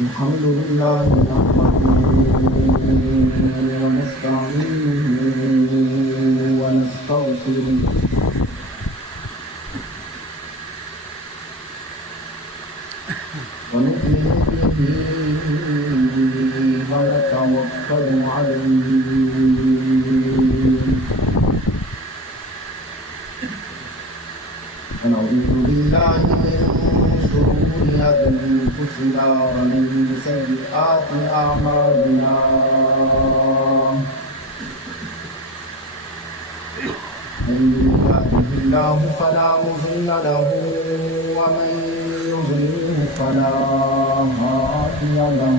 الحمد لله نحمده ونستعينه ونستغفره ونؤمن به ونتوكل عليه ونعوذ بالله من شرور أنفسنا ومن سيئات أعمالنا من يهده الله فلا مضل له ومن يضلل فلا هادي له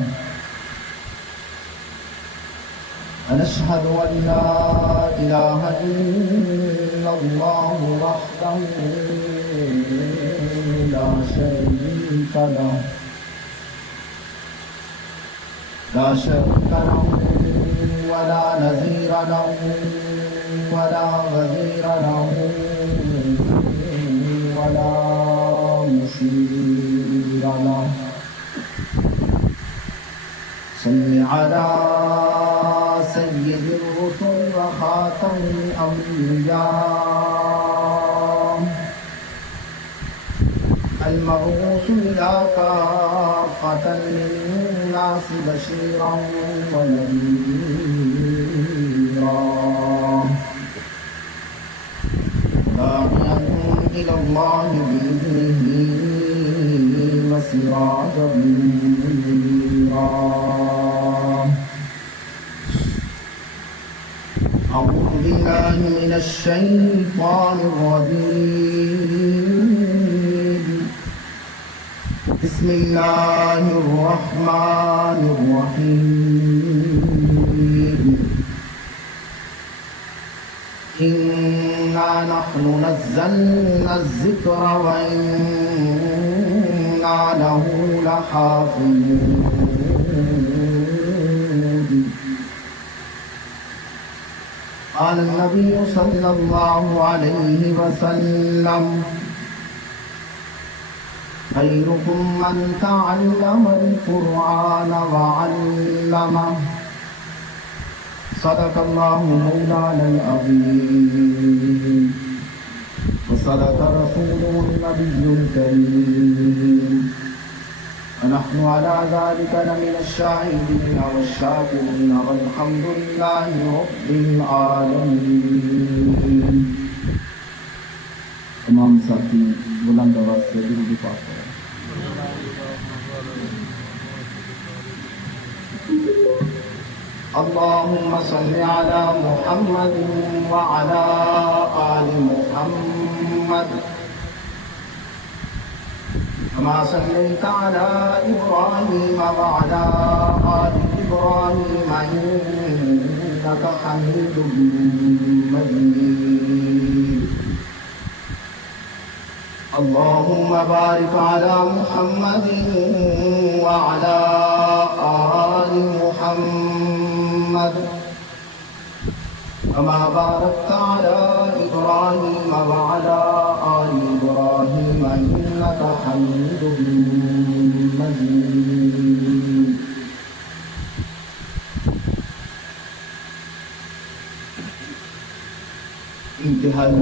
ونشهد أن لا إله إلا الله وحده لا شريك له ولا نظير له ولا وزير له ولا مشير له صل على سيد الرسل وخاتم الأنبياء المبعوث إلى كافة للناس بشيرا ونذيرا داعيا إلى الله بإذنه وسراجا منيرا أعوذ بالله من الشيطان الرجيم بسم الله الرحمن الرحيم إنا نحن نزلنا الذكر وإنا له لحافظون قال النبي صلى الله عليه وسلم خيركم من تعلم القرآن وعلمه صدق الله مولانا العظيم وصدق رسوله النبي الكريم ونحن على ذلك لمن الشاهدين والشاكرين والحمد لله رب العالمين. تمام ساتھی بلند آواز سے درود پاک کریں. اللهم صل على محمد وعلى آل محمد كما صليت على إبراهيم وعلى آل إبراهيم إنك حميد مجيد. اللهم بارك على محمد وعلى آل محمد كما باركت على إبراهيم وعلى آل إبراهيم إنك حميد مجيد. انتہائی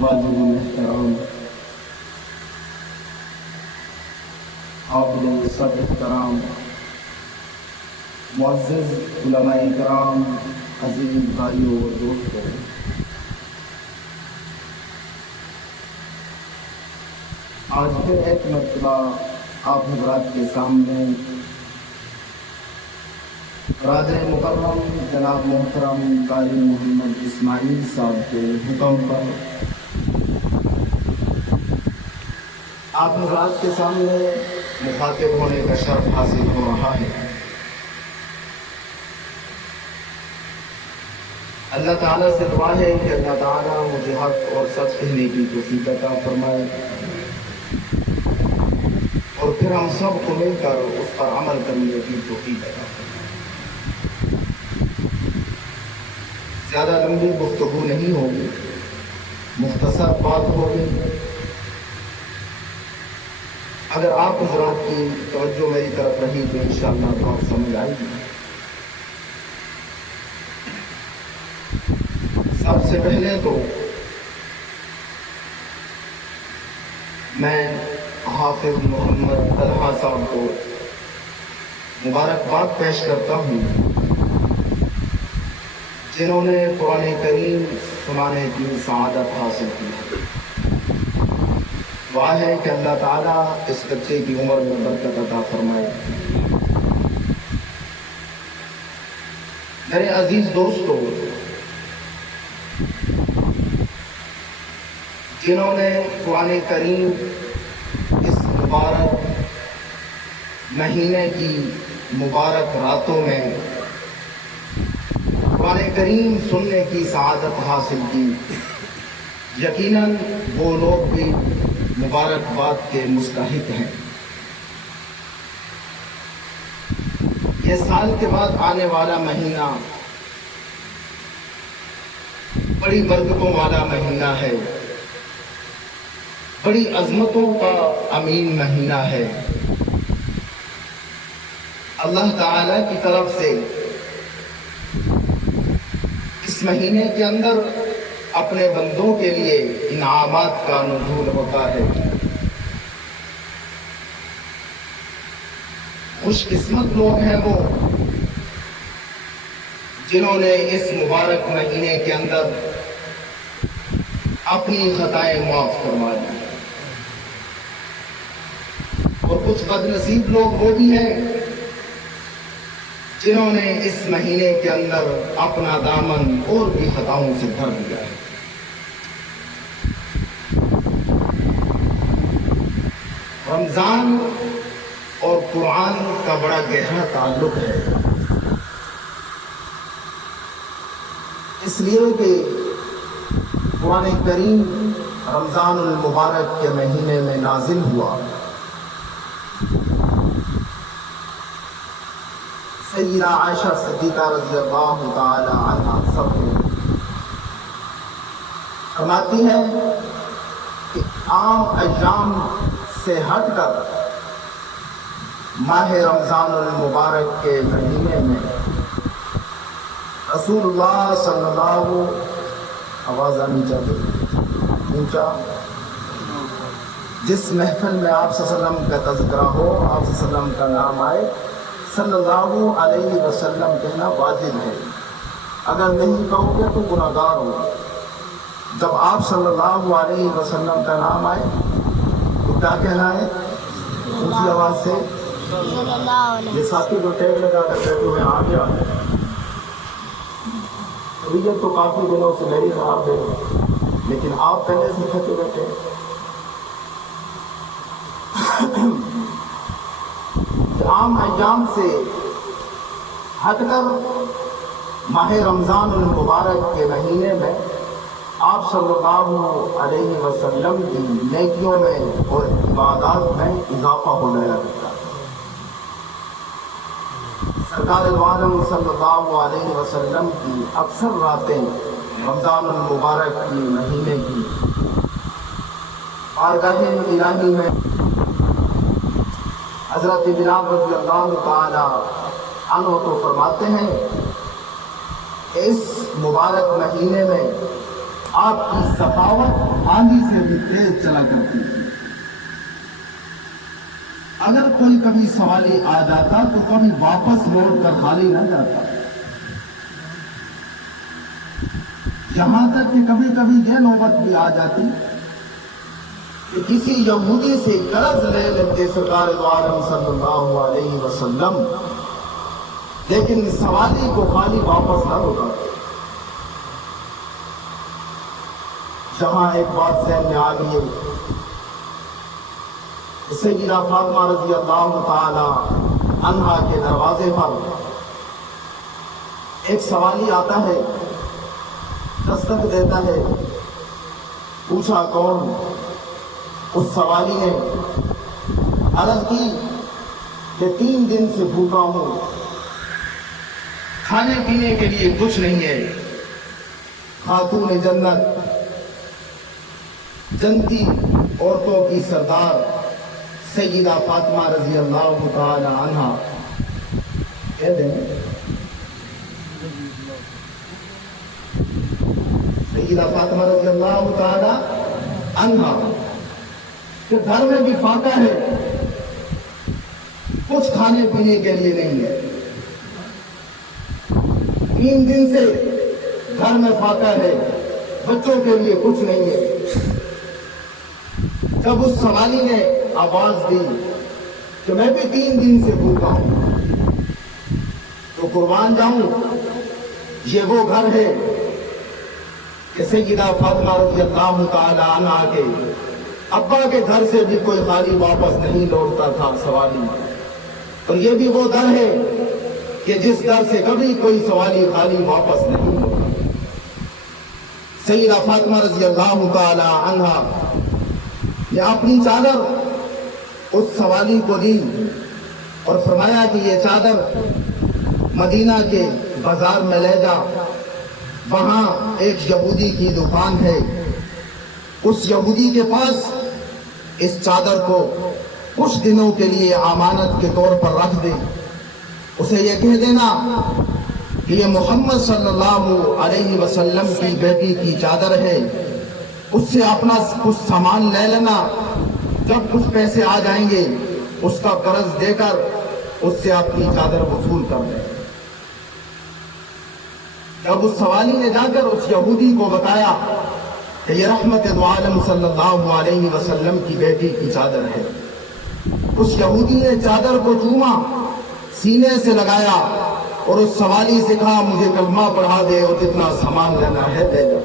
واجب الاحترام قابل صدر احترام معزز علماء کرام، عزیز بھائیوں اور دوستوں، آج پھر ایک مرتبہ آپ حضرات کے سامنے راجہ مکرم جناب محترم قاری محمد اسماعیل صاحب کے حکم پر آپ حضرات کے سامنے مخاطب ہونے کا شرف حاصل ہو رہا ہے. اللہ تعالیٰ سے دعا ہے کہ اللہ تعالیٰ مجھے حق اور سچ کہنے کی توفیق عطا فرمائے اور پھر ہم سب کو مل کر اس پر عمل کرنے کی توفیق عطا فرمائے. زیادہ لمبی گفتگو نہیں ہوگی، مختصر بات ہوگی. اگر آپ حضرات کی توجہ میری طرف رہی تو انشاءاللہ بات سمجھ آئے گی۔ سب سے پہلے تو میں حافظ محمد طلحہ صاحب کو مبارکباد پیش کرتا ہوں، جنہوں نے قرآن کریم سنانے کی سعادت حاصل کی ہے۔ دعا ہے کہ اللہ تعالیٰ اس بچے کی عمر میں برکت عطا فرمائے۔ میرے عزیز دوستو، جنہوں نے قرآن کریم اس مبارک مہینے کی مبارک راتوں میں قرآن کریم سننے کی سعادت حاصل کی، یقیناً وہ لوگ بھی مبارکباد کے مستحق ہیں۔ یہ سال کے بعد آنے والا مہینہ بڑی برکتوں والا مہینہ ہے، بڑی عظمتوں کا امین مہینہ ہے۔ اللہ تعالی کی طرف سے اس مہینے کے اندر اپنے بندوں کے لیے انعامات کا نزول ہوتا ہے۔ خوش قسمت لوگ ہیں وہ جنہوں نے اس مبارک مہینے کے اندر اپنی خطائیں معاف فرما لی، اور کچھ بد نصیب لوگ وہ بھی ہیں جنہوں نے اس مہینے کے اندر اپنا دامن اور بھی خطاؤں سے بھر دیا ہے۔ رمضان اور قرآن کا بڑا گہرا تعلق ہے، اس لیے کہ قرآن کریم رمضان المبارک کے مہینے میں نازل ہوا۔ سیدہ عائشہ صدیقہ رضی اللہ تعالی عنہا سب فرماتی ہے کہ عام ایام سے ہٹ کر ماہ رمضان المبارک کے مہینے میں رسول اللہ صلی اللہ آواز آنی چاہیے اونچا، جس محفل میں آپ صلی اللہ علیہ وسلم کا تذکرہ ہو، آپ صلی اللہ علیہ وسلم کا نام آئے، صلی اللہ علیہ وسلم کہنا واجب ہے۔ اگر نہیں کہو گے تو گناہگار ہو۔ جب آپ صلی اللہ علیہ وسلم کا نام آئے تو کیا کہنا ہے؟ اونچی آواز سے یہ ساتھی کو ٹیگ لگا کر کہتے ہوئے آ گیا۔ طبیعت تو کافی دنوں سے میری خراب ہے، لیکن آپ پہلے سے تھکے بیٹھے۔ عام ایام سے ہٹ کر ماہ رمضان المبارک کے مہینے میں آپ صلی اللہ علیہ وسلم کی نیکیوں میں اور عبادات میں اضافہ ہونے لگتا ہے۔ سرکار دو عالم صلی اللہ علیہ وسلم کی اکثر راتیں رمضان المبارک کی مہینے کی بارگاہ الہی میں حضرت بلال رضی اللہ تعالی عنہ تو فرماتے ہیں کہ اس مبارک مہینے میں آپ کی سخاوت آندھی سے بھی تیز چلا کرتی تھی۔ اگر کوئی کبھی سوالی آ جاتا تو کبھی واپس لوٹ کر خالی نہ جاتا، یہاں تک کہ کبھی کبھی یہ نوبت بھی آ جاتی کہ کسی یہودی سے قرض لے لیتے سرکار دو عالم صلی اللہ علیہ وسلم، لیکن سوالی کو خالی واپس نہ ہوتا۔ جہاں ایک بات ذہن میں آ گئی، سیدہ فاطمہ رضی اللہ تعالی عنہا کے دروازے پر ایک سوالی آتا ہے، دستک دیتا ہے، پوچھا کون؟ اس سوالی نے عرض کی کہ 3 دن سے بھوکا ہوں، کھانے پینے کے لیے کچھ نہیں ہے۔ خاتون جنت، جنتی عورتوں کی سردار سیدہ فاطمہ رضی اللہ تعالی عنہا کہہ دیں سیدہ فاطمہ رضی اللہ تعالی عنہا کہ گھر میں بھی فاقہ ہے، کچھ کھانے پینے کے لیے نہیں ہے، 3 دن سے گھر میں فاقہ ہے، بچوں کے لیے کچھ نہیں ہے۔ جب اس سوالی نے آواز دی کہ میں بھی 3 دن سے بھوکا ہوں، تو قربان جاؤں یہ وہ گھر ہے کہ سیدہ فاطمہ رضی اللہ تعالی عنہا کے ابا کے گھر سے بھی کوئی خالی واپس نہیں لوٹتا تھا سوالی، اور یہ بھی وہ در ہے کہ جس در سے کبھی کوئی سوالی خالی واپس نہیں ہوتا۔ سیدہ فاطمہ رضی اللہ تعالی عنہا نے اپنی چادر اس سوالی کو دی اور فرمایا کہ یہ چادر مدینہ کے بازار میں لے جا، وہاں ایک یہودی کی دکان ہے، اس یہودی کے پاس اس چادر کو کچھ دنوں کے لیے امانت کے طور پر رکھ دے، اسے یہ کہہ دینا کہ یہ محمد صلی اللہ علیہ وسلم کی بیٹی کی چادر ہے، اس سے اپنا کچھ سامان لے لینا، جب کچھ پیسے آ جائیں گے اس کا قرض دے کر اس سے اپنی چادر وصول کر لیں۔ جب اس سوالی نے جا کر اس یہودی کو بتایا کہ یہ رحمت دو عالم صلی اللہ علیہ وسلم کی بیٹی کی چادر ہے، اس یہودی نے چادر کو چوما، سینے سے لگایا اور اس سوالی سے کہا مجھے کلمہ پڑھا دے اور جتنا سامان لینا ہے دے دے۔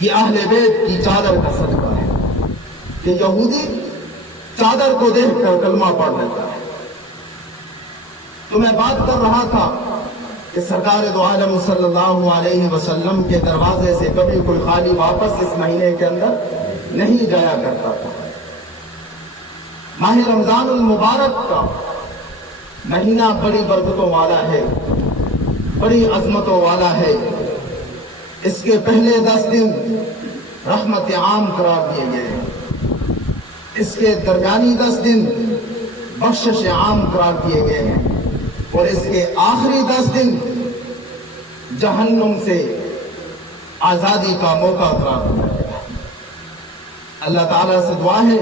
یہ اہل بیت کی چادر کا صدقہ ہے کہ یہودی چادر کو دیکھ کر کلمہ پڑھ لیتا ہے۔ تو میں بات کر رہا تھا کہ سرکار دو عالم صلی اللہ علیہ وسلم کے دروازے سے کبھی کوئی خالی واپس اس مہینے کے اندر نہیں جایا کرتا تھا۔ ماہ رمضان المبارک کا مہینہ بڑی برکتوں والا ہے، بڑی عظمتوں والا ہے۔ اس کے پہلے 10 دن رحمت عام قرار دیے گئے ہیں، اس کے درمیانی 10 دن بخشش عام قرار دیے گئے ہیں، اور اس کے آخری 10 دن جہنم سے آزادی کا موقع قرار دیا گیا ہے۔ اللہ تعالیٰ سے دعا ہے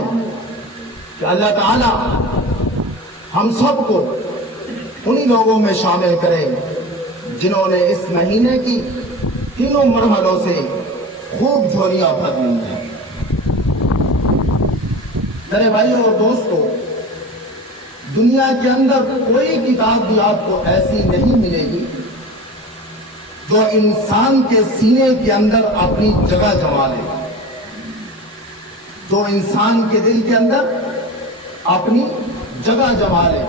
کہ اللہ تعالیٰ ہم سب کو انہی لوگوں میں شامل کرے جنہوں نے اس مہینے کی تینوں مرحلوں سے خوب جھولیاں بھر لی ہیں۔ میرے بھائیوں اور دوستوں، دنیا کے اندر کوئی کتاب بھی آپ کو ایسی نہیں ملے گی جو انسان کے سینے کے اندر اپنی جگہ جما لے، جو انسان کے دل کے اندر اپنی جگہ جما لے،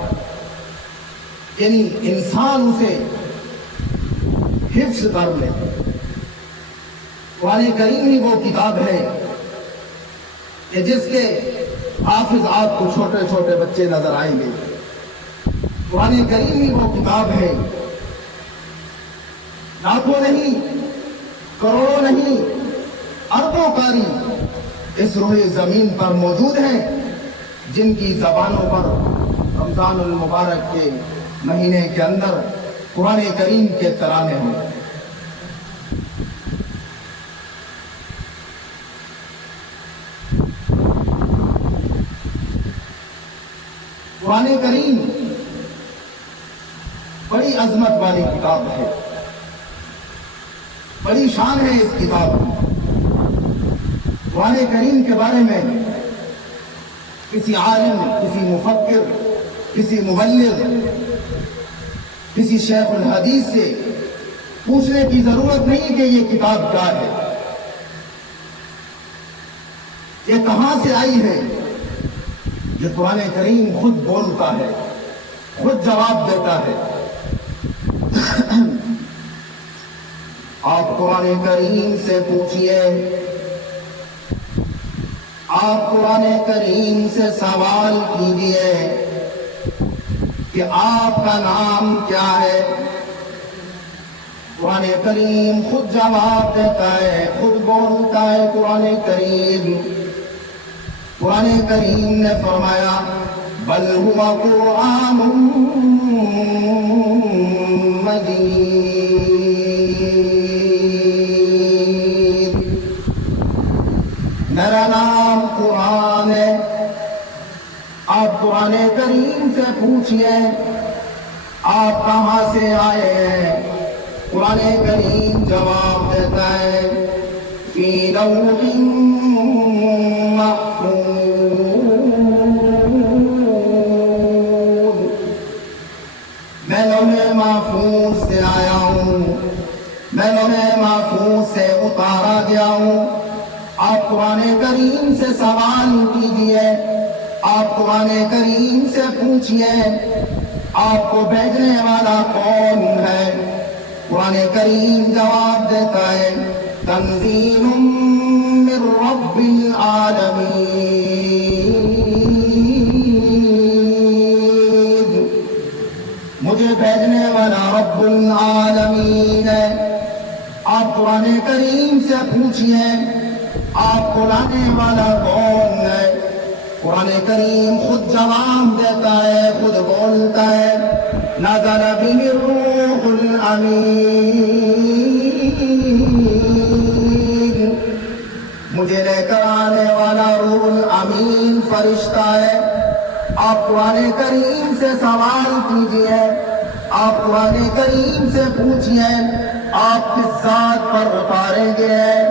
یعنی انسان اسے حفظ کر لے۔ قرآن کریم ہی وہ کتاب ہے کہ جس کے حافظ آپ کو چھوٹے چھوٹے بچے نظر آئیں گے۔ قرآن کریم ہی وہ کتاب ہے، لاکھوں نہیں، کروڑوں نہیں، اربوں قاری اس روح زمین پر موجود ہیں جن کی زبانوں پر رمضان المبارک کے مہینے کے اندر قرآن کریم کے ترانے ہیں۔ قرآن کریم بڑی عظمت والی کتاب ہے، بڑی شان ہے اس کتاب کی۔ قرآن کریم کے بارے میں کسی عالم، کسی مفکر، کسی مبلغ، کسی شیخ الحدیث سے پوچھنے کی ضرورت نہیں کہ یہ کتاب کیا ہے، یہ کہاں سے آئی ہے۔ یہ قرآن کریم خود بولتا ہے، خود جواب دیتا ہے۔ آپ قرآن کریم سے پوچھئے، آپ قرآن کریم سے سوال کیجئے کہ آپ کا نام کیا ہے۔ قرآن کریم خود جواب دیتا ہے، خود بولتا ہے۔ قرآن کریم قرآن کریم نے فرمایا بل ہوا قرآن مجید، میرا نام قرآن ہے۔ آپ قرآن کریم سے پوچھئے آپ کہاں سے آئے ہیں، قرآن کریم جواب دیتا ہے فی لوح محفوظ، میں لوح محفوظ سے آیا ہوں، میں لوح محفوظ سے اتارا گیا ہوں۔ آپ قرآن کریم سے سوال کیجئے، آپ قرآن کریم سے پوچھئے آپ کو بھیجنے والا کون ہے، قرآن کریم جواب دیتا ہے تنزیل من رب العالمین، مجھے بھیجنے والا رب العالمین ہے۔ آپ قرآن کریم سے پوچھئے آپ کو لانے والا کون ہے، قرآن کریم خود جواب دیتا ہے، خود بولتا ہے نزل به الروح الامین، مجھے لے کر آنے والا روح الامین فرشتہ ہے۔ آپ قرآن کریم سے سوال کیجئے، آپ قرآن کریم سے پوچھئے آپ کس ذات پر اتارے گئے ہیں،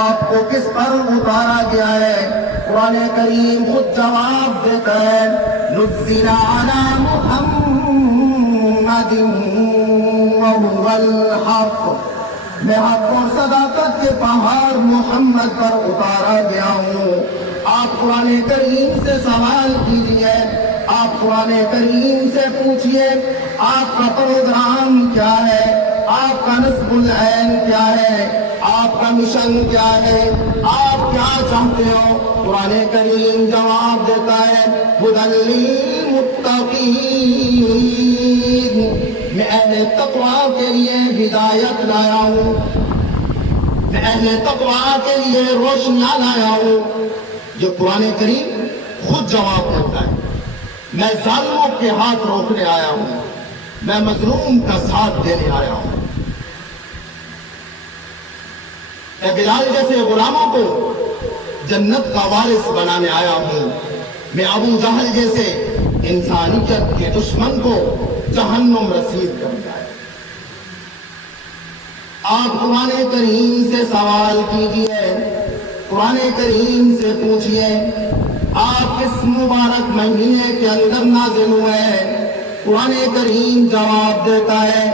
آپ کو کس پر اتارا گیا ہے، قرآن کریم خود جواب دیتا ہے نزل علی محمد وهو الحق، میں حق اور صداقت کے پہاڑ محمد پر اتارا گیا ہوں۔ آپ قرآن کریم سے سوال کیجئے، آپ قرآن کریم سے پوچھئے آپ کا پروگرام کیا ہے، آپ کا نصب العین کیا ہے، آپ کا مشن کیا ہے، آپ کیا چاہتے ہو، قرآن کریم جواب دیتا ہے ہدی للمتقین، میں اہل تقوی کے لیے ہدایت لایا ہوں، میں اہل تقوی کے لیے روشنیاں لایا ہوں۔ جو قرآن کریم خود جواب دیتا ہے میں ظالموں کے ہاتھ روکنے آیا ہوں، میں مظلوم کا ساتھ دینے آیا ہوں، میں بلال جیسے غلاموں کو جنت کا وارث بنانے آیا ہوں، میں ابو جہل جیسے انسانیت کے دشمن کو جہنم رسید کرنے آیا۔ آپ قرآن کریم سے سوال کیجئے، قرآن کریم سے پوچھئے آپ کس مبارک مہینے کے اندر نازل ہوئے ہیں، قرآن کریم جواب دیتا ہے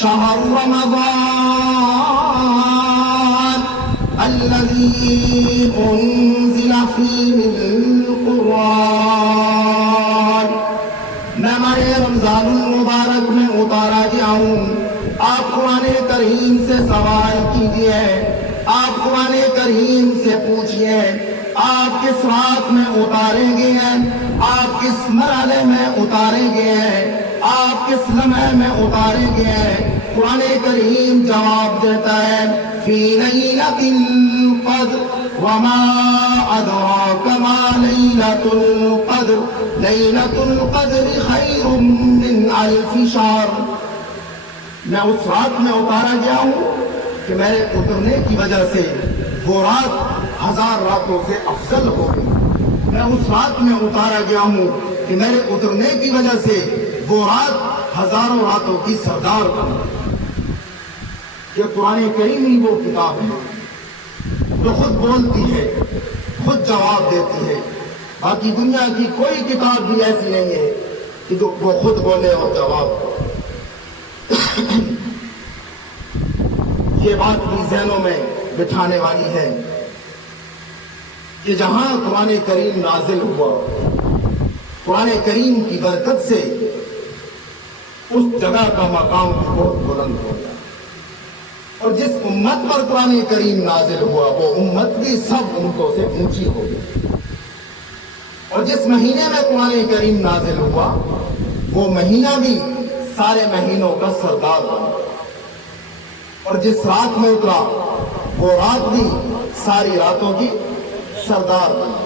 شہر رمضان الذی انزل فیہ القرآن، میں ماہ رمضان المبارک میں اتارا گیا ہوں۔ آپ قرآن کریم سے سوال کیجئے، آپ قرآن کریم سے پوچھئے آپ کس رات میں اتارے گئے ہیں، آپ کس مرحلے میں اتارے گئے ہیں، آپ کس لمحے میں اتارے گئے ہیں، قرآن کریم جواب دیتا ہے فی لیلۃ القدر وما ادراک ما لیلۃ القدر لیلۃ القدر خیر من الف شہر، میں اس رات میں اتارا گیا ہوں کہ میرے اترنے کی وجہ سے وہ رات 1000 راتوں سے افضل ہو گئی، میں اس رات میں اتارا گیا ہوں کہ میرے اترنے کی وجہ سے وہ رات ہزاروں راتوں کی سردار بن گئی۔ یہ قرآن کریم ہی وہ کتاب ہے جو خود بولتی ہے، خود جواب دیتی ہے، باقی دنیا کی کوئی کتاب بھی ایسی نہیں ہے کہ وہ خود بولے اور جواب دے۔ یہ بات بھی ذہنوں میں بٹھانے والی ہے کہ جہاں قرآن کریم نازل ہوا، قرآن کریم کی برکت سے اس جگہ کا مقام بہت بلند ہو گیا، اور جس امت پر قرآن کریم نازل ہوا وہ امت بھی سب امتوں سے اونچی ہو گئی، اور جس مہینے میں قرآن کریم نازل ہوا وہ مہینہ بھی سارے مہینوں کا سردار بنا، اور جس رات میں اترا وہ رات بھی ساری راتوں کی سردار بنا۔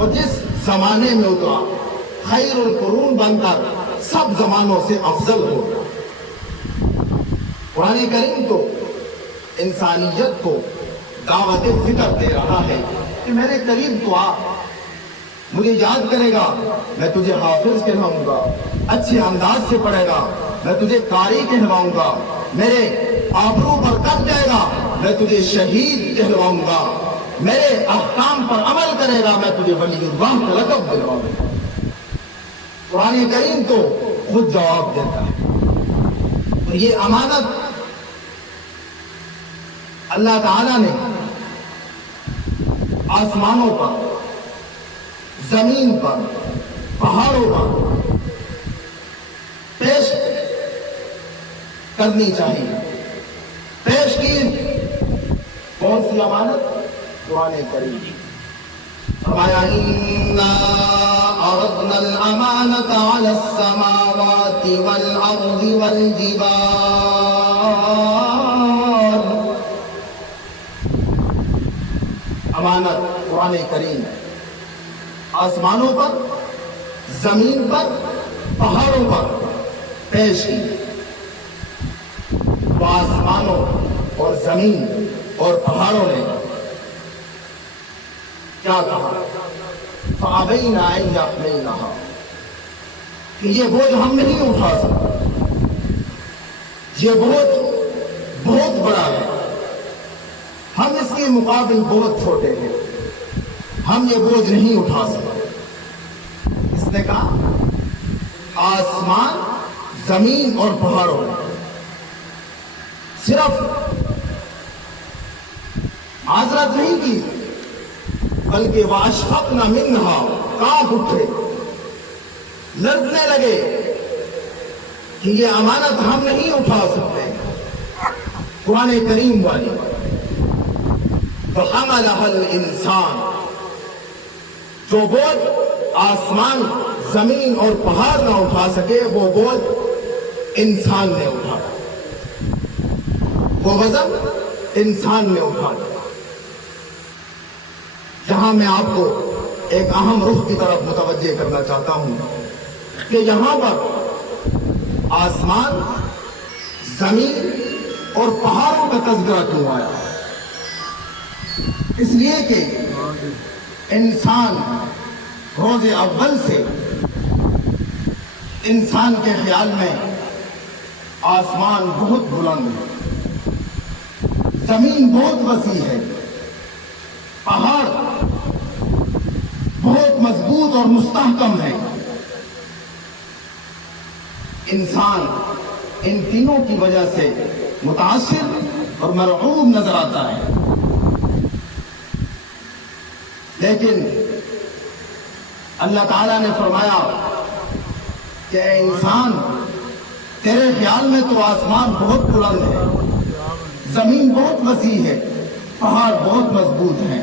وہ جس زمانے میں اترا خیر القرون بن کر سب زمانوں سے افضل ہو گیا۔ قرآن کریم تو انسانیت کو دعوت فکر دے رہا ہے کہ میرے قریب تو آ، مجھے یاد کرے گا، میں تجھے حافظ کہلاؤں گا، اچھے انداز سے پڑھے گا، میں تجھے قاری کہلواؤں گا، میرے آبرو پر کٹ جائے گا، میں تجھے شہید کہلواؤں گا، میرے احکام پر عمل کرے گا، میں تجھے ولی اللہ کا لقب دلواؤں گا۔ قرآن کریم تو خود جواب دیتا ہے۔ اور یہ امانت اللہ تعالیٰ نے آسمانوں پر، زمین پر، پہاڑوں پر پیش کرنی چاہیے۔ پیش کی کون سی امانت؟ قرآن کریم۔ فرمایا اِنَّا عَرَضْنَا الْأَمَانَةَ عَلَى السَّمَاوَاتِ وَالْأَرْضِ وَالْجِبَالِ۔ امانت قرآن کریم آسمانوں پر، زمین پر، پہاڑوں پر پیش کی۔ وہ آسمانوں اور زمین اور پہاڑوں نے کیا کہا؟ فَأَبَيْنَ أَن يَحْمِلْنَهَا، کہ یہ بوجھ ہم نہیں اٹھا سکتے، یہ بوجھ بہت بڑا ہے، ہم اس کے مقابل بہت چھوٹے ہیں، ہم یہ بوجھ نہیں اٹھا سکتے۔ اس نے کہا آسمان، زمین اور پہاڑوں نے صرف معذرت نہیں کی، بلکہ وَأَشْفَقْنَ مِنْهَا، کانپ اٹھے، لرزنے لگے کہ یہ امانت ہم نہیں اٹھا سکتے۔ قرآن کریم والی فَحَمَلَهَا الْإِنسَانُ، جو بوجھ آسمان، زمین اور پہاڑ نہ اٹھا سکے وہ بوجھ انسان نے اٹھایا، وہ وزن انسان نے اٹھایا۔ یہاں میں آپ کو ایک اہم رخ کی طرف متوجہ کرنا چاہتا ہوں کہ یہاں پر آسمان، زمین اور پہاڑوں کا تذکرہ کیوں آیا؟ اس لیے کہ انسان روز اول سے انسان کے خیال میں آسمان بہت بلند ہے، زمین بہت وسیع ہے، پہاڑ بہت مضبوط اور مستحکم ہے۔ انسان ان تینوں کی وجہ سے متاثر اور مرعوب نظر آتا ہے، لیکن اللہ تعالیٰ نے فرمایا کہ اے انسان، تیرے خیال میں تو آسمان بہت بلند ہے، زمین بہت وسیع ہے، پہاڑ بہت مضبوط ہیں،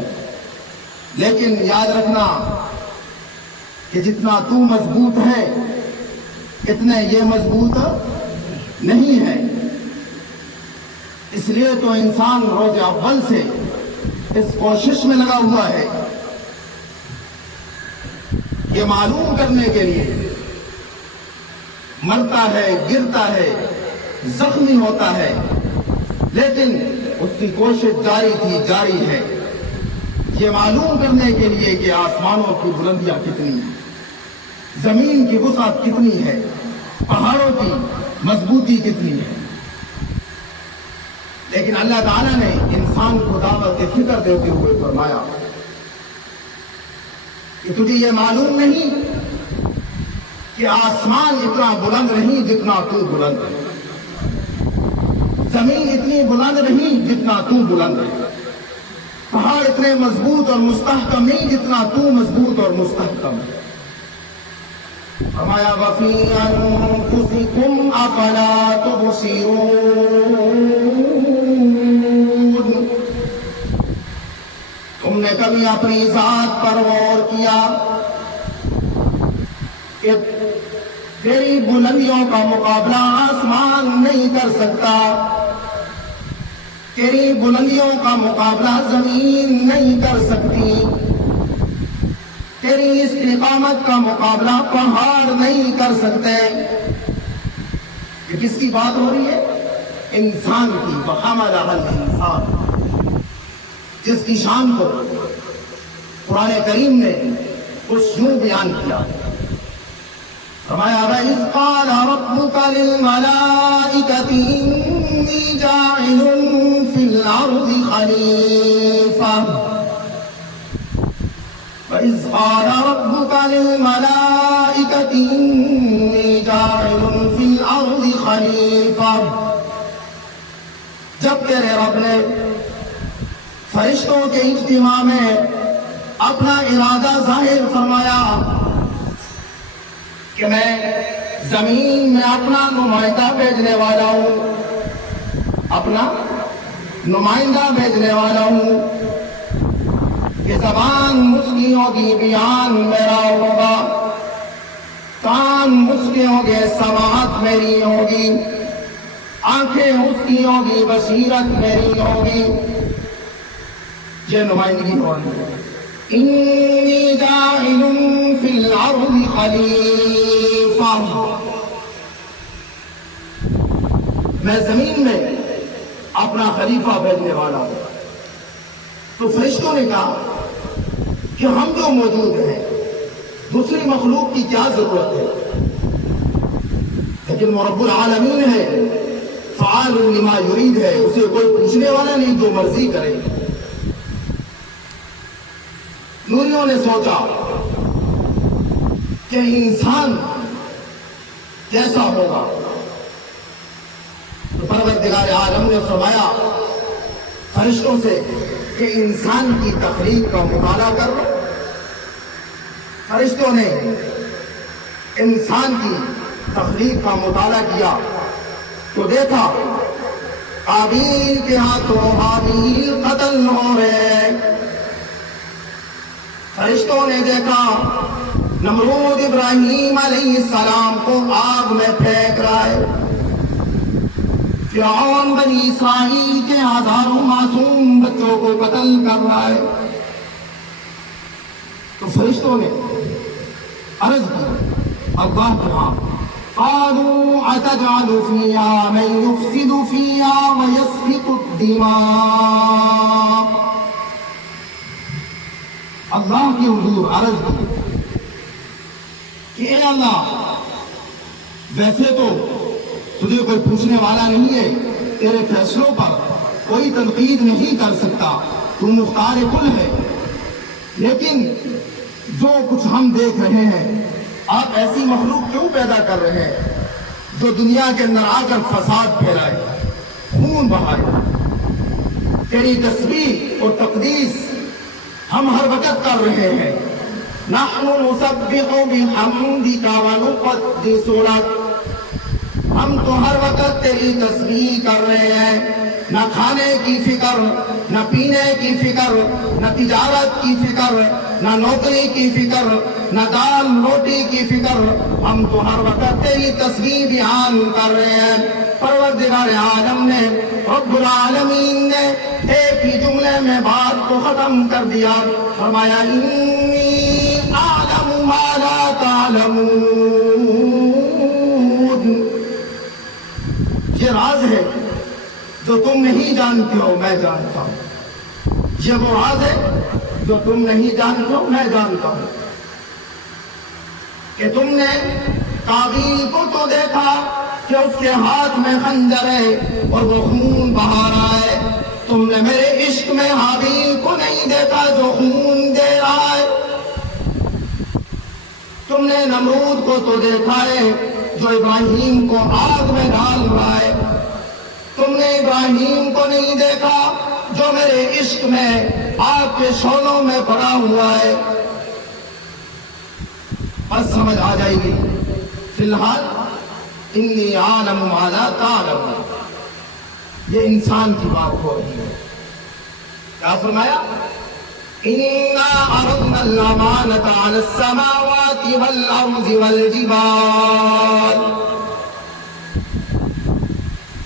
لیکن یاد رکھنا کہ جتنا تو مضبوط ہے اتنے یہ مضبوط نہیں ہے۔ اس لیے تو انسان روز اول سے اس کوشش میں لگا ہوا ہے یہ معلوم کرنے کے لیے، مرتا ہے، گرتا ہے، زخمی ہوتا ہے، لیکن اس کی کوشش جاری تھی، جاری ہے، یہ معلوم کرنے کے لیے کہ آسمانوں کی بلندیاں کتنی ہیں، زمین کی وسعت کتنی ہے، پہاڑوں کی مضبوطی کتنی ہے۔ لیکن اللہ تعالیٰ نے انسان کو دعوت فکر دیتے ہوئے فرمایا کہ تجھے یہ معلوم نہیں کہ آسمان اتنا بلند نہیں جتنا تو بلند ہے، زمین اتنی بلند نہیں جتنا تو بلند ہے، پہاڑ اتنے مضبوط اور مستحکم نہیں جتنا تو مضبوط اور مستحکم ہے۔ فرمایا وَفِي أَنفُسِكُمْ أَفَلَا تُبْصِرُونَ، تم نے کبھی اپنی ذات پر غور کیا کہ تیری بلندیوں کا مقابلہ آسمان نہیں کر سکتا، تیری بلندیوں کا مقابلہ زمین نہیں کر سکتی، تیری استقامت کا مقابلہ پہاڑ نہیں کر سکتے. یہ کس کی بات ہو رہی ہے؟ انسان کی. وَحَمَلَهَا الْإِنسَانُ، جس کی شان کو قرآن کریم نے کچھ یوں بیان کیا. فرمایا وَإِذْ قَالَ رَبُّكَ لِلْمَلَائِكَةِ إِنِّي جَاعِلٌ فِي الْأَرْضِ خَلِيفَةً. وَإِذْ قَالَ رَبُّكَ لِلْمَلَائِكَةِ إِنِّي جَاعِلٌ فِي الْأَرْضِ خَلِيفَةً. جب تیرے رب نے فرشتوں کے اجتماع میں اپنا ارادہ ظاہر فرمایا کہ میں زمین میں اپنا نمائندہ بھیجنے والا ہوں، اپنا نمائندہ بھیجنے والا ہوں، یہ زبان مجھ کی ہوگی، بیان میرا ہوگا، کان مجھ کے ہوں گے، سماعت میری ہوگی، آنکھیں اس کی ہوگی، بصیرت میری ہوگی. یہ نمائندگی ہوگی. انی جاعل فی الارض خلیفہ، میں زمین میں اپنا خلیفہ بھیجنے والا ہوں. تو فرشتوں نے کہا کہ ہم جو موجود ہیں دوسری مخلوق کی کیا ضرورت ہے؟ لیکن وہ رب العالمین ہے، فعال لما یرید ہے، اسے کوئی پوچھنے والا نہیں، جو مرضی کرے. نوریوں نے سوچا کہ انسان کیسا ہوگا. تو پروردگار عالم نے فرمایا فرشتوں سے کہ انسان کی تخلیق کا مطالعہ کر لو. فرشتوں نے انسان کی تخلیق کا مطالعہ کیا تو دیکھا قابیل کے ہاتھوں حابیل قتل ہو رہے ہیں. فرشتوں نے دیکھا نمرود ابراہیم علیہ السلام کو آگ میں پھینک رہا ہے. فرعون بنی اسرائیل کے ہزاروں معصوم بچوں کو قتل کر رہا ہے. تو فرشتوں نے عرض کی اللہ کے ہاں قالوا اتجعل فيها من يفسد فيها ويسفك الدماء. اللہ کی حضور عرض کی کہ اے اللہ، ویسے تو تجھے کوئی پوچھنے والا نہیں ہے، تیرے فیصلوں پر کوئی تنقید نہیں کر سکتا، تو مختار کل ہے، لیکن جو کچھ ہم دیکھ رہے ہیں آپ ایسی مخلوق کیوں پیدا کر رہے ہیں جو دنیا کے اندر آ کر فساد پھیلائے، خون بہائے. تیری تسبیح اور تقدیس ہم ہر وقت کر رہے ہیں. نحن نسبح بحمدک ونقدس لک، ہم تو ہر وقت تیری تسبیح کر رہے ہیں. نہ کھانے کی فکر، نہ پینے کی فکر، نہ تجارت کی فکر، نہ نوکری کی فکر، نہ دال روٹی کی فکر، ہم تو ہر وقت تیری تسبیح بیان کر رہے ہیں. پروردگار عالم نے، رب العالمین نے ایک ہی جملے میں بات کو ختم کر دیا. فرمایا انی اعلم ما لا تعلمون. یہ راز ہے جو تم نہیں جانتے ہو، میں جانتا ہوں. یہ وہ راز ہے جو تم نہیں جانتے ہو، میں جانتا ہوں. کہ تم نے قابیل کو تو دیکھا کہ اس کے ہاتھ میں خنجر ہے اور وہ خون بہا رہا ہے. تم نے میرے عشق میں حابیل کو نہیں دیکھا جو خون دے رہا ہے. تم نے نمرود کو تو دیکھا ہے جو ابراہیم کو آگ میں ڈال رہا ہے. تم نے ابراہیم کو نہیں دیکھا جو میرے عشق میں آگ کے شعلوں میں پڑا ہوا ہے. بس سمجھ آ جائے گی. فی الحال انی عالم ما لا تعلم، یہ انسان کی بات ہو رہی ہے. کیا فرمایا؟ اِنَّا عَرَضْنَا الْأَمَانَةَ عَلَى السَّمَاوَاتِ وَالْأَرْضِ وَالْجِبَالِ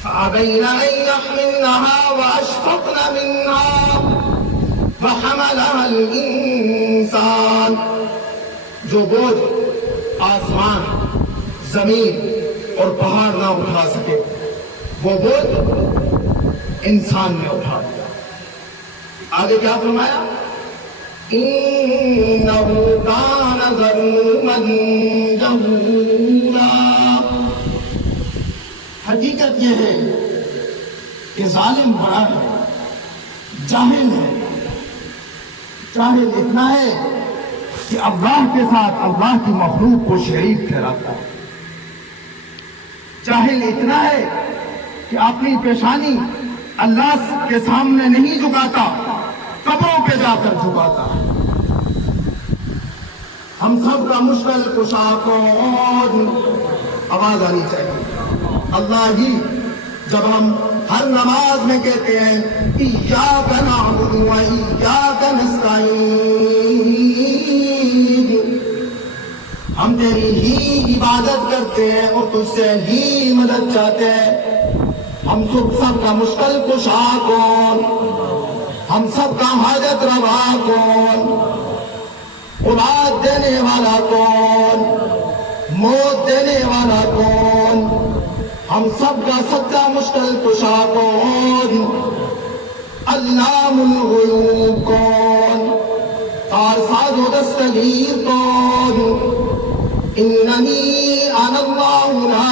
فَأَبَيْنَ أَن يَحْمِلْنَهَا وَأَشْفَقْنَ مِنْهَا وَحَمَلَهَا الْإِنسَانُ جو بوجھ آسمان، زمین اور پہاڑ نہ اٹھا سکے وہ بوجھ انسان نے اٹھا دیا۔ آگے کیا فرمایا؟ اِنَّهُ كَانَ ظَلُومًا جَهُولًا۔ حقیقت یہ ہے کہ ظالم بڑا ہے، جاہل ہے، جاہل اتنا ہے کہ اللہ کے ساتھ اللہ کی مخلوق کو شریک ٹھہراتا ہے، جاہل اتنا ہے کہ اپنی پیشانی اللہ کے سامنے نہیں جھکاتا، قبروں پہ جا کر جھکاتا ہے۔ ہم سب کا مشکل کشا کون؟ آواز آنی چاہیے اللہ ہی۔ جب ہم ہر نماز میں کہتے ہیں ایاک نعبد و ایاک نستعین، ہم تیری ہی عبادت کرتے ہیں اور تجھ سے ہی مدد چاہتے ہیں، ہم سب کا مشکل کشا کون؟ ہم سب کا حاجت روا کون؟ اولاد دینے والا کون؟ موت دینے والا کون؟ ہم سب کا سچا مشکل کشا کون؟ علام الغیوب کون؟ کارساز و دستگیر کون؟ اننی انا اللہ لا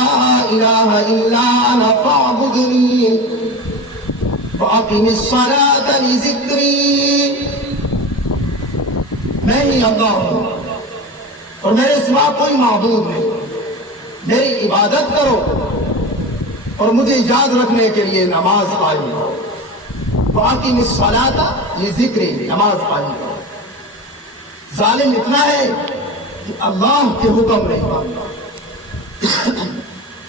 الہ الا انا فاعبدنی واقم الصلاۃ لذکری۔ میں ہی اللہ ہوں اور میرے سوا کوئی معبود نہیں، میری عبادت کرو اور مجھے یاد رکھنے کے لیے نماز قائم کرو۔ واقم الصلاۃ لذکری، نماز قائم کرو۔ ظالم اتنا ہے کہ اللہ کے حکم نہیں مانتا۔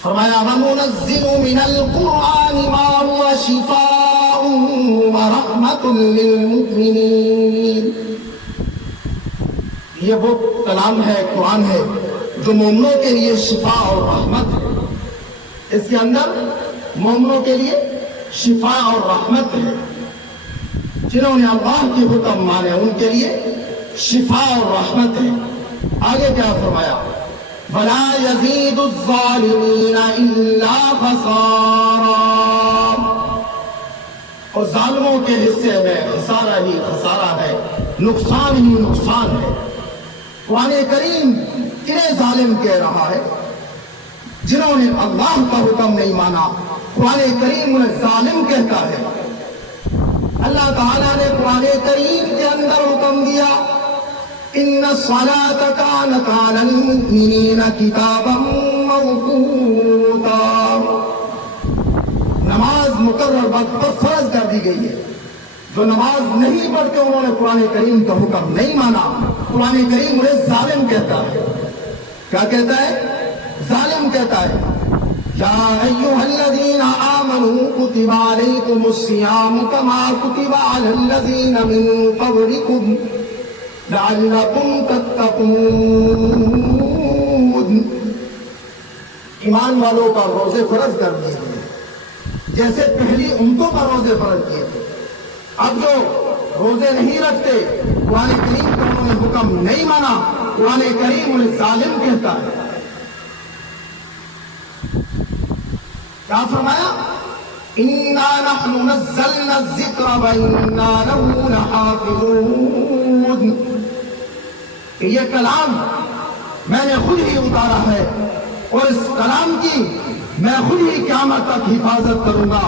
فرمایا وَنُنَزِّلُ مِنَ الْقُرْآنِ مَا هُوَ شِفَاءٌ وَرَحْمَةٌ لِّلْمُؤْمِنِينَ۔ یہ وہ کلام ہے، قرآن ہے جو مومنوں کے لیے شفا اور رحمت ہے۔ اس کے اندر مومنوں کے لیے شفا اور رحمت ہے، جنہوں نے اللہ کے حکم مانے ان کے لیے شفا اور رحمت ہے۔ آگے کیا فرمایا؟ وَلَا يَزِيدُ الظَّالِمِينَ إِلَّا خَسَارًا۔ اور ظالموں کے حصے میں خسارہ ہی خسارہ ہے، نقصان ہی نقصان ہے۔ قرآن کریم کنہیں ظالم کہہ رہا ہے؟ جنہوں نے اللہ کا حکم نہیں مانا قرآن کریم انہیں ظالم کہتا ہے۔ اللہ تعالیٰ نے قرآن کریم کے اندر حکم دیا ان الصلاۃ کانت علی المؤمنین کتابا موقوتا، نماز مقرر وقت پر فرض کر دی گئی ہے۔ جو نماز نہیں پڑھتے انہوں نے قرآن کریم کا حکم نہیں مانا، قرآن کریم انہیں ظالم کہتا ہے۔ کیا کہتا ہے؟ ظالم کہتا ہے یا ایھا الذین آمنوا کتب علیکم الصیام کما کتب علی الذین من قبلکم لعلکم تتقون۔ ایمان والوں کا روزے فرض کر دیے تھے جیسے پہلی امتوں پر روزے فرض کیے تھے۔ اب جو روزے نہیں رکھتے قرآن کریم کا انہوں نے حکم نہیں مانا، قرآن کریم انہیں ظالم کہتا ہے۔ کیا فرمایا؟ اِنَّا نَحْنُ نَزَّلْنَا الذِّكْرَ وَإِنَّا لَهُ لَحَافِظُونَ۔ کہ یہ کلام میں نے خود ہی اتارا ہے اور اس کلام کی میں خود ہی قیامت تک حفاظت کروں گا۔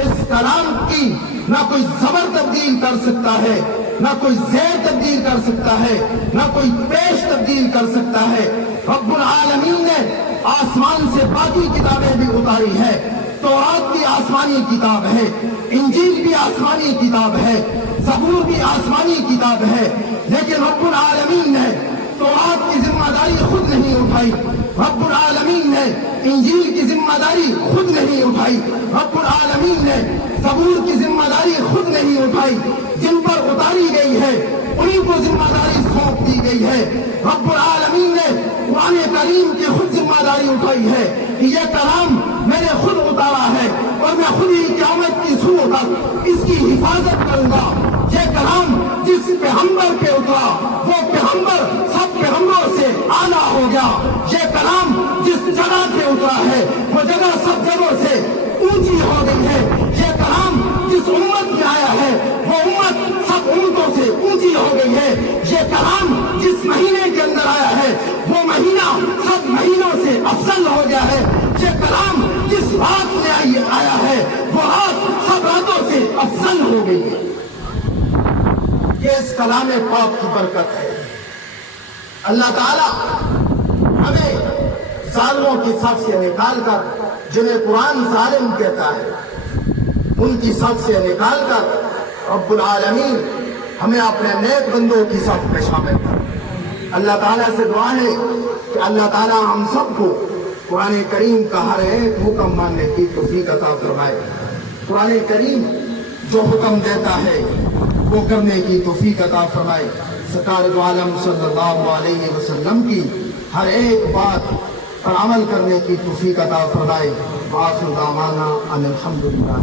اس کلام کی نہ کوئی زبر تبدیل کر سکتا ہے، نہ کوئی زیر تبدیل کر سکتا ہے، نہ کوئی پیش تبدیل کر سکتا ہے۔ رب العالمین نے آسمان سے باقی کتابیں بھی اتاری ہے، تورات بھی آسمانی کتاب ہے، انجیل بھی آسمانی کتاب ہے، زبور بھی آسمانی کتاب ہے، لیکن رب العالمین نے تورات کی ذمہ داری خود نہیں اٹھائی، رب العالمین نے انجیل کی ذمہ داری خود نہیں اٹھائی، رب العالمین نے زبور کی ذمہ داری خود نہیں اٹھائی۔ جن پر اتاری گئی ہے انہیں کو ذمہ داری سونپ دی گئی ہے۔ رب العالمین نے قرآن کریم کی خود ذمہ داری اٹھائی ہے کہ یہ کلام میں نے خود اتارا ہے اور میں خود ہی قیامت کی صبح تک اس کی حفاظت کروں گا۔ یہ کلام جس پیغمبر پہ اترا وہ پیغمبر سب پیغمبروں گیا. یہ کلام جس جگہ پہ اترا ہے وہ جگہ سب جگہوں سے اونچی ہو گئی ہے. یہ کلام جس امت میں آیا ہے وہ امت سب امتوں سے اونچی ہو گئی ہے. یہ کلام جس مہینے کے اندر آیا ہے وہ مہینہ سب مہینوں سے افضل ہو گیا ہے. یہ کلام جس رات میں آیا ہے وہ رات سب راتوں سے افضل ہو گئی ہے. یہ اس کلام پاک کی برکت ہے. اللہ تعالیٰ ہمیں ظالموں کی صف سے نکال کر، جنہیں قرآن ظالم کہتا ہے، ان کی صف سے نکال کر رب العالمین ہمیں اپنے نیک بندوں کی صف میں شامل کر. اللہ تعالیٰ سے دعا ہے کہ اللہ تعالیٰ ہم سب کو قرآن کریم کا ہر ایک حکم ماننے کی توفیق عطا فرمائے. قرآن کریم جو حکم دیتا ہے وہ کرنے کی توفیق عطا فرمائے. سرکار دو عالم صلی اللہ علیہ وسلم کی ہر ایک بات پر عمل کرنے کی توفیق عطا فرمائے. وآخر دعوانا ان الحمدللہ.